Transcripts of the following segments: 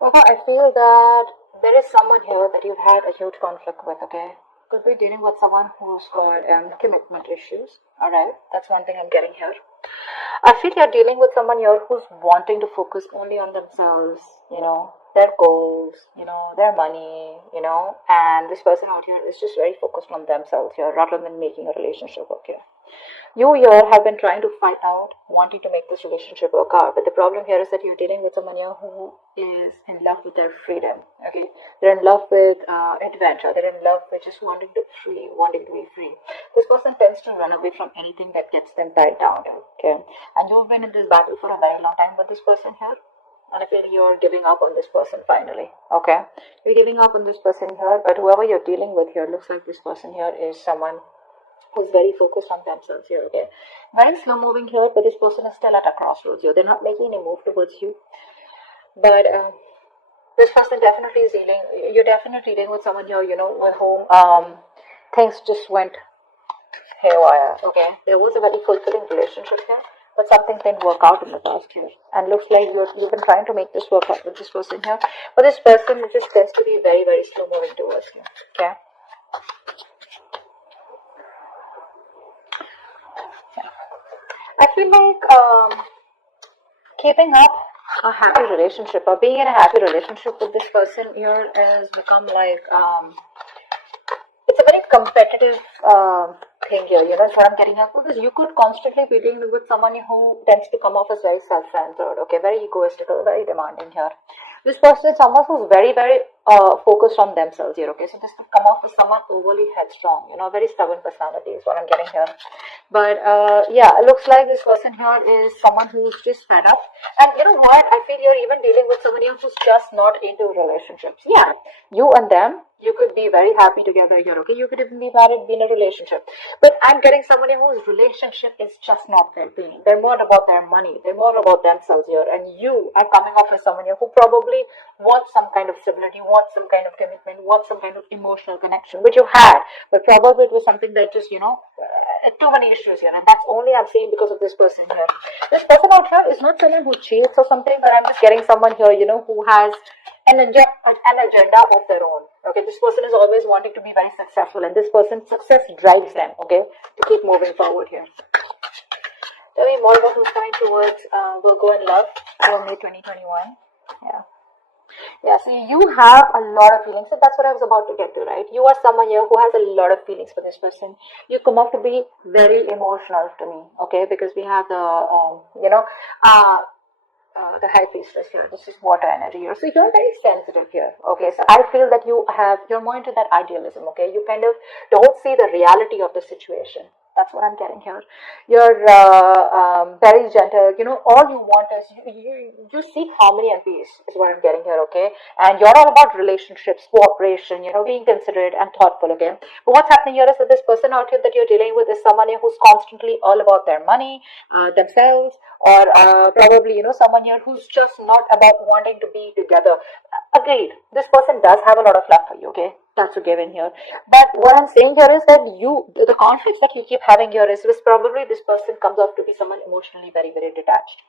Well, I feel that there is someone here that you've had a huge conflict with, okay? Could be dealing with someone who's got commitment issues. Alright, that's one thing I'm getting here. I feel you're dealing with someone here who's wanting to focus only on themselves, their goals, their money, and this person out here is just very focused on themselves here rather than making a relationship work here. You here have been trying to fight out, wanting to make this relationship work out, but the problem here is that you're dealing with someone here who is in love with their freedom. Okay, they're in love with adventure. They're in love with just wanting to be free. This person tends to run away from anything that gets them tied down. Okay, and you've been in this battle for a very long time with this person here. And I feel you're giving up on this person finally. Okay, you're giving up on this person here, but whoever you're dealing with here looks like this person here is someone who's very focused on themselves here, okay? Very slow moving here, but this person is still at a crossroads here. They're not making any move towards you. But this person definitely is dealing, you're definitely dealing with someone here, with whom things just went haywire, okay? There was a very fulfilling relationship here, but something didn't work out in the past year. And looks like you've been trying to make this work out with this person here. But this person just tends to be very, very slow moving towards you, okay? I feel like keeping up a happy relationship or being in a happy relationship with this person here has become like it's a very competitive thing here, is what I'm getting at, because you could constantly be dealing with someone who tends to come off as very self-centered, okay, very egoistical, very demanding here. This person is someone who's very, very focused on themselves here, okay, so this could come off as someone overly headstrong, very stubborn personality is what I'm getting here. But yeah, it looks like this person here is someone who's just fed up. And you know what? I feel you're even dealing with someone here who's just not into relationships. Yeah, you and them, you could be very happy together here, okay? You could even be married, be in a relationship. But I'm getting somebody whose relationship is just not their thing. They're more about their money. They're more about themselves here. And you are coming off as someone here who probably wants some kind of stability, wants some kind of commitment, wants some kind of emotional connection, which you had. But probably it was something that just, too many issues here. And that's only I'm saying because of this person here. This person out here is not someone who cheats or something, but I'm just getting someone here, who has an agenda of their own. Okay, this person is always wanting to be very successful, and this person's success drives them, okay, to keep moving forward here. Tell me more about who's coming towards Virgo and love for May 2021. Yeah. Yeah, so you have a lot of feelings, and that's what I was about to get to, right? You are someone here who has a lot of feelings for this person. You come off to be very emotional to me, okay? Because we have the high priestess here. This is water energy here. So you're very sensitive here, okay? So I feel that you're more into that idealism, okay? You kind of don't see the reality of the situation. That's what I'm getting here. You're very gentle. All you want is you seek harmony and peace is what I'm getting here, okay? And you're all about relationships, cooperation, being considerate and thoughtful, okay? But what's happening here is that this person out here that you're dealing with is someone here who's constantly all about their money, themselves, or probably, someone here who's just not about wanting to be together. Agreed, this person does have a lot of love for you, okay? That's a given here. But what I'm saying here is that the conflicts that you keep having here is probably this person comes off to be someone emotionally very, very detached.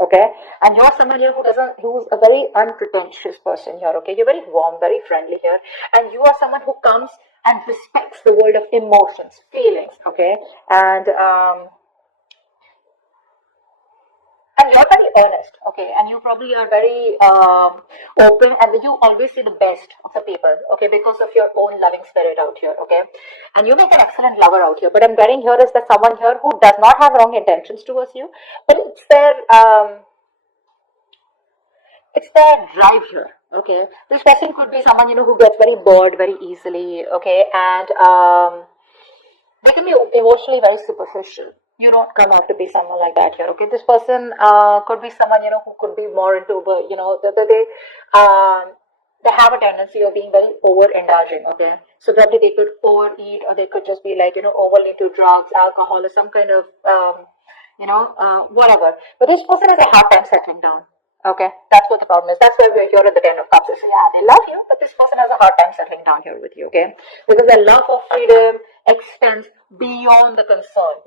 Okay, and you're someone here who's a very unpretentious person here. Okay, you're very warm, very friendly here, and you are someone who comes and respects the world of emotions, feelings. Okay, and you're very honest, okay, and you probably are very open, and you always see the best of the people, okay, because of your own loving spirit out here, okay, and you make an excellent lover out here. But I'm getting here is that someone here who does not have wrong intentions towards you, but it's their drive here, okay. This person could be someone who gets very bored very easily, okay, and they can be emotionally very superficial. You don't come out to be someone like that here, okay? This person could be someone who could be more into they have a tendency of being very overindulging, okay? So probably they could overeat, or they could just be like overly into drugs, alcohol, or some kind of whatever. But this person has a hard time settling down. Okay, that's what the problem is. That's why we're here at the Ten of Cups. So yeah, they love you, but this person has a hard time settling down here with you, okay? Because their love of freedom extends beyond the concern,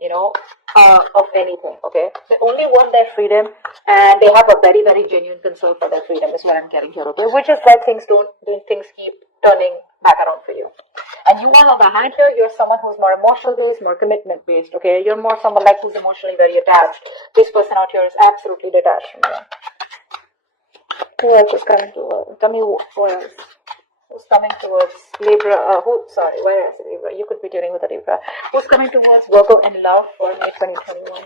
of anything, okay? They only want their freedom, and they have a very, very genuine concern for their freedom is what I'm getting here, okay? Which is why things keep turning back around for you. And you are on the hand here, you're someone who's more emotional based, more commitment based, okay? You're more someone like who's emotionally very attached. This person out here is absolutely detached from you. Who else is coming towards? Tell me who else. Who's coming towards Libra? Where is Libra? You could be dealing with a Libra. Who's coming towards Virgo in love for May 2021?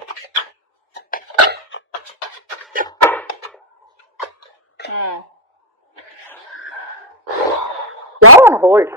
You're on hold.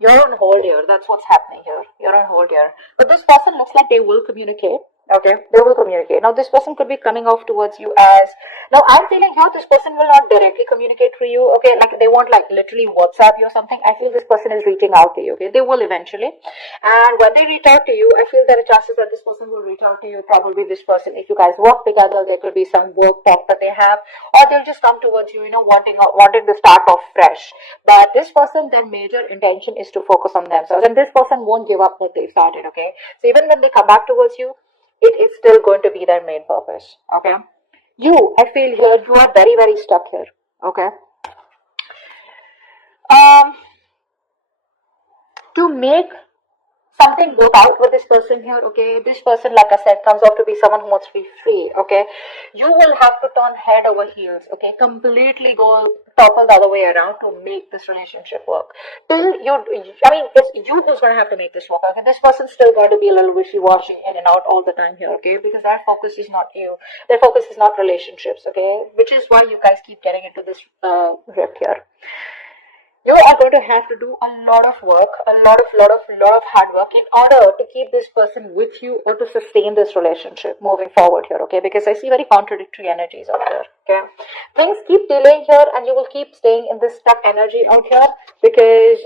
You're on hold here. That's what's happening here. You're on hold here. But this person looks like they will communicate. Okay, they will communicate. Now, this person could be coming off towards you as. Now, I'm feeling here this person will not directly communicate for you. Okay, like they won't like literally WhatsApp you or something. I feel this person is reaching out to you. Okay, they will eventually. And when they reach out to you, I feel there are chances that this person will reach out to you. Probably this person, if you guys work together, there could be some work talk that they have, or they'll just come towards you, wanting to start off fresh. But this person, their major intention is to focus on themselves, and this person won't give up what they started. Okay, so even when they come back towards you, it is still going to be their main purpose. Okay, I feel here, you are very, very stuck here. Okay, to make something work out with this person here, okay? This person, like I said, comes off to be someone who wants to be free, okay? You will have to turn head over heels, okay? Completely go topple the other way around to make this relationship work. It's you who's going to have to make this work, okay? This person's still going to be a little wishy-washy in and out all the time here, okay? Because their focus is not you. Their focus is not relationships, okay? Which is why you guys keep getting into this rift here. You are going to have to do a lot of work, a lot of hard work in order to keep this person with you or to sustain this relationship moving forward here, okay? Because I see very contradictory energies out here, okay? Things keep delaying here and you will keep staying in this stuck energy out here because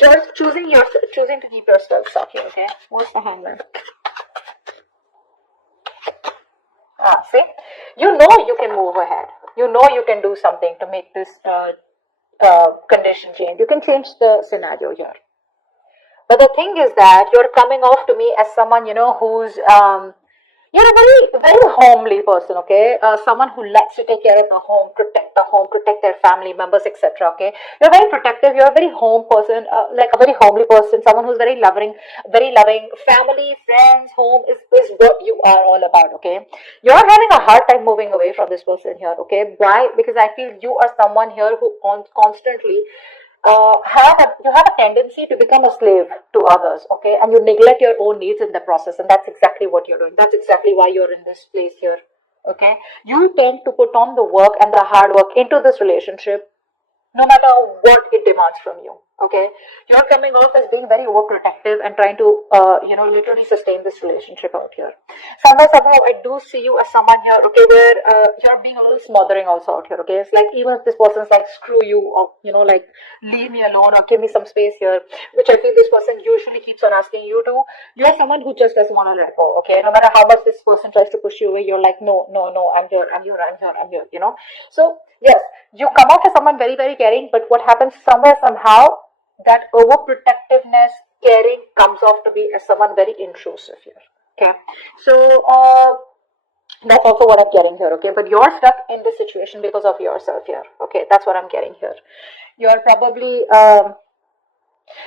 you're choosing to keep yourself stuck here, okay? What's the Hangman? See? You know you can move ahead. You know you can do something to make this condition change. You can change the scenario here. But the thing is that you're coming off to me as someone, who's you're a very, very homely person, okay? Someone who likes to take care of the home, protect their family members, etc. Okay? You're very protective. You're a very home person, like a very homely person. Someone who's very loving. Family, friends, home is what you are all about. Okay? You're having a hard time moving away from this person here. Okay? Why? Because I feel you are someone here who constantly you have a tendency to become a slave to others, okay, and you neglect your own needs in the process, and that's exactly what you're doing. That's exactly why you're in this place here, okay. You tend to put on the work and the hard work into this relationship no matter what it demands from you, okay. You're coming off as being very overprotective and trying to literally sustain this relationship out here. Somehow I do see you as someone here, okay, where you're being a little smothering also out here, okay. It's like even if this person's like screw you, or like leave me alone or give me some space here, which I feel this person usually keeps on asking you to, you're someone who just doesn't want to let go, okay. No matter how much this person tries to push you away, you're like no, I'm here, so yes, you come off as someone very, very caring, but what happens somehow, that overprotectiveness, caring comes off to be as someone very intrusive here. Okay, so that's also what I'm getting here. Okay, but you're stuck in this situation because of yourself here. Okay, that's what I'm getting here. You're probably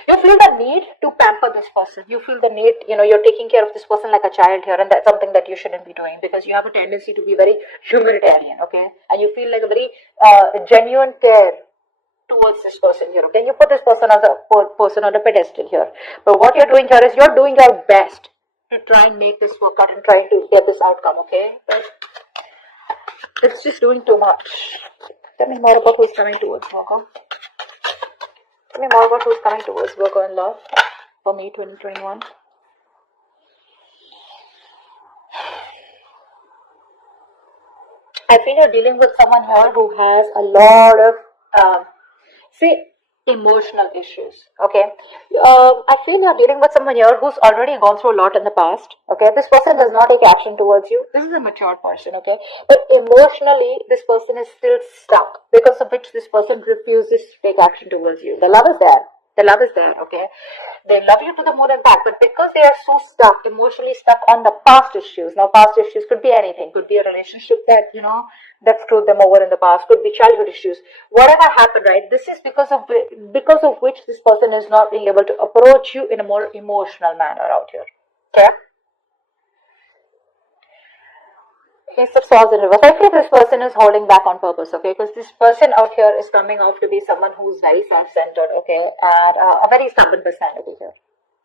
you feel the need to pamper this person. You feel the need, you're taking care of this person like a child here, and that's something that you shouldn't be doing because you have a tendency to be very humanitarian, okay? And you feel like a very genuine care towards this person here. Then you put this person as a person on a pedestal here. But what you're doing here is you're doing your best to try and make this work out and trying to get this outcome, okay? But it's just doing too much. Tell me more about who's coming towards Virgo. Tell me more about who's coming towards Virgo in love for May 2021. I feel you're dealing with someone here who has a lot of emotional issues. Okay, I feel you're dealing with someone here who's already gone through a lot in the past. Okay, this person does not take action towards you. This is a mature person. Okay, but emotionally this person is still stuck, because of which this person refuses to take action towards you. The love is there, the love is there. Okay, they love you to the moon and back, but because they are so stuck, emotionally stuck on the past issues. Now past issues could be anything, could be a relationship that that screwed them over in the past, could be childhood issues, whatever happened, right? This is because of which this person is not being able to approach you in a more emotional manner out here. Okay, Ace of Swords in reverse. I feel this person is holding back on purpose, okay? Because this person out here is coming off to be someone who's very self-centered, okay? And a very stubborn personality here.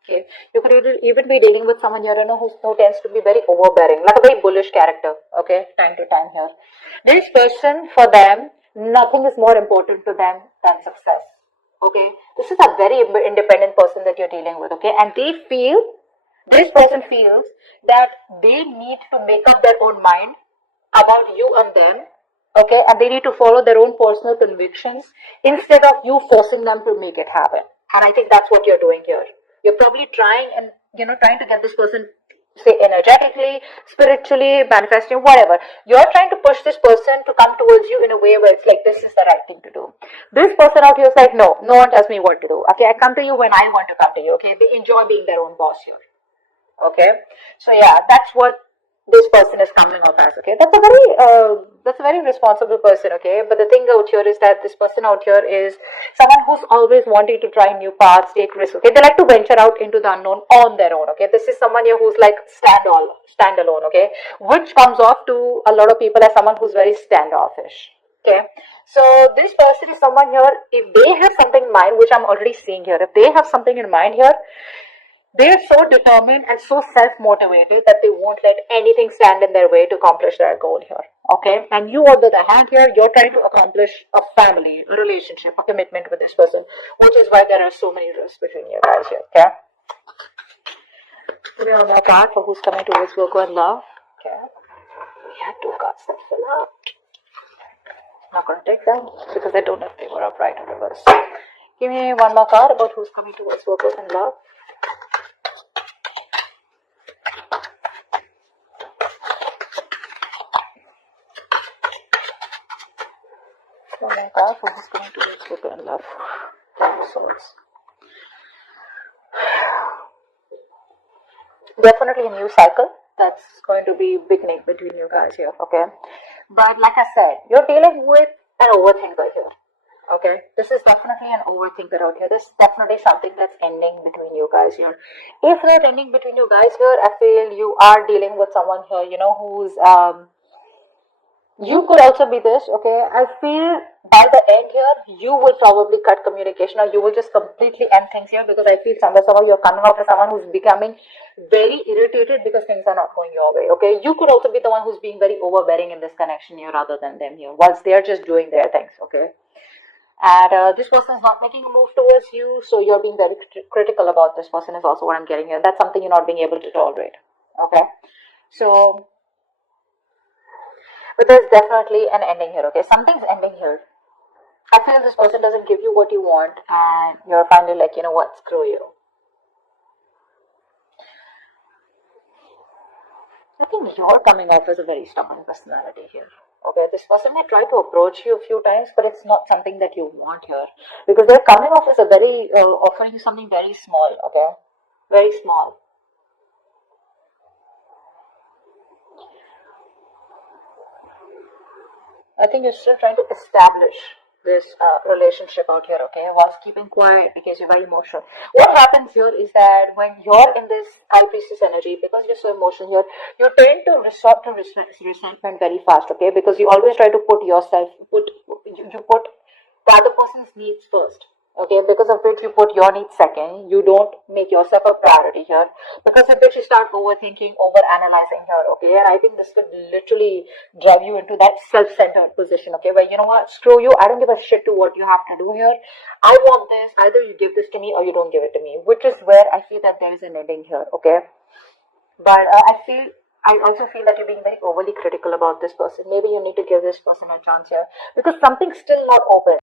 Okay, you could even be dealing with someone here, who tends to be very overbearing, like a very bullish character. Okay, time to time here. This person, for them, nothing is more important to them than success. Okay, this is a very independent person that you're dealing with. Okay, and this person feels that they need to make up their own mind about you and them. Okay, and they need to follow their own personal convictions instead of you forcing them to make it happen. And I think that's what you're doing here. You're probably trying to get this person, say, energetically, spiritually, manifesting, whatever. You're trying to push this person to come towards you in a way where it's like, this is the right thing to do. This person out here is like, no one tells me what to do. Okay, I come to you when I want to come to you. Okay, they enjoy being their own boss here. Okay, so yeah, that's what this person is coming off as. Okay, that's a very responsible person. Okay, but the thing out here is that this person out here is someone who's always wanting to try new paths, take risks. Okay, they like to venture out into the unknown on their own. Okay, this is someone here who's like stand alone. Okay, which comes off to a lot of people as someone who's very standoffish. Okay, so this person is someone here, if they have something in mind, which I'm already seeing here, if they have something in mind here, they are so determined and so self-motivated that they won't let anything stand in their way to accomplish their goal here. Okay? And you, on the other hand here, you're trying to accomplish a family, a relationship, a commitment with this person, which is why there are so many risks between you guys here. Okay? We have more card for who's coming towards Virgo and love. Okay? We had 2 cards that fell out. I'm not going to take them because I don't know if they were upright or reverse. Give me one more card about who's coming towards Virgo and love. Oh my God, for who's coming towards Virgo and love. 10 of Swords. Definitely a new cycle that's going to be beginning between you guys here, okay? But like I said, you're dealing with an overthinker here, okay? This is definitely an overthinker out here. This is definitely something that's ending between you guys here. If not ending between you guys here, I feel you are dealing with someone here, who's you could also be this, okay? I feel by the end here, you will probably cut communication, or you will just completely end things here, because I feel somehow you're coming out as someone who's becoming very irritated because things are not going your way, okay? You could also be the one who's being very overbearing in this connection here rather than them here, whilst they're just doing their things, okay? And this person is not making a move towards you, so you're being very critical about this person is also what I'm getting here. That's something you're not being able to tolerate, okay? So, but there's definitely an ending here, okay? Something's ending here. I feel this person doesn't give you what you want, and you're finally like, you know what, screw you. I think you're coming off as a very stubborn personality here. Okay, this person may try to approach you a few times, but it's not something that you want here. Because they're coming off as a very, offering you something very small, okay? Very small. I think you're still trying to establish this relationship out here, okay, whilst keeping quiet because you're very emotional. What happens here is that when you're in this High Priestess energy, because you're so emotional here, you tend to resort to resentment very fast, okay, because you always try to put you put the other person's needs first. Okay, because of which you put your needs second, you don't make yourself a priority here, because of which you start overthinking, overanalyzing here, okay, and I think this could literally drive you into that self-centered position, okay, where you know what, screw you, I don't give a shit to what you have to do here, I want this, either you give this to me or you don't give it to me, which is where I feel that there is an ending here, okay, but I also feel that you're being very overly critical about this person. Maybe you need to give this person a chance here, because something's still not open.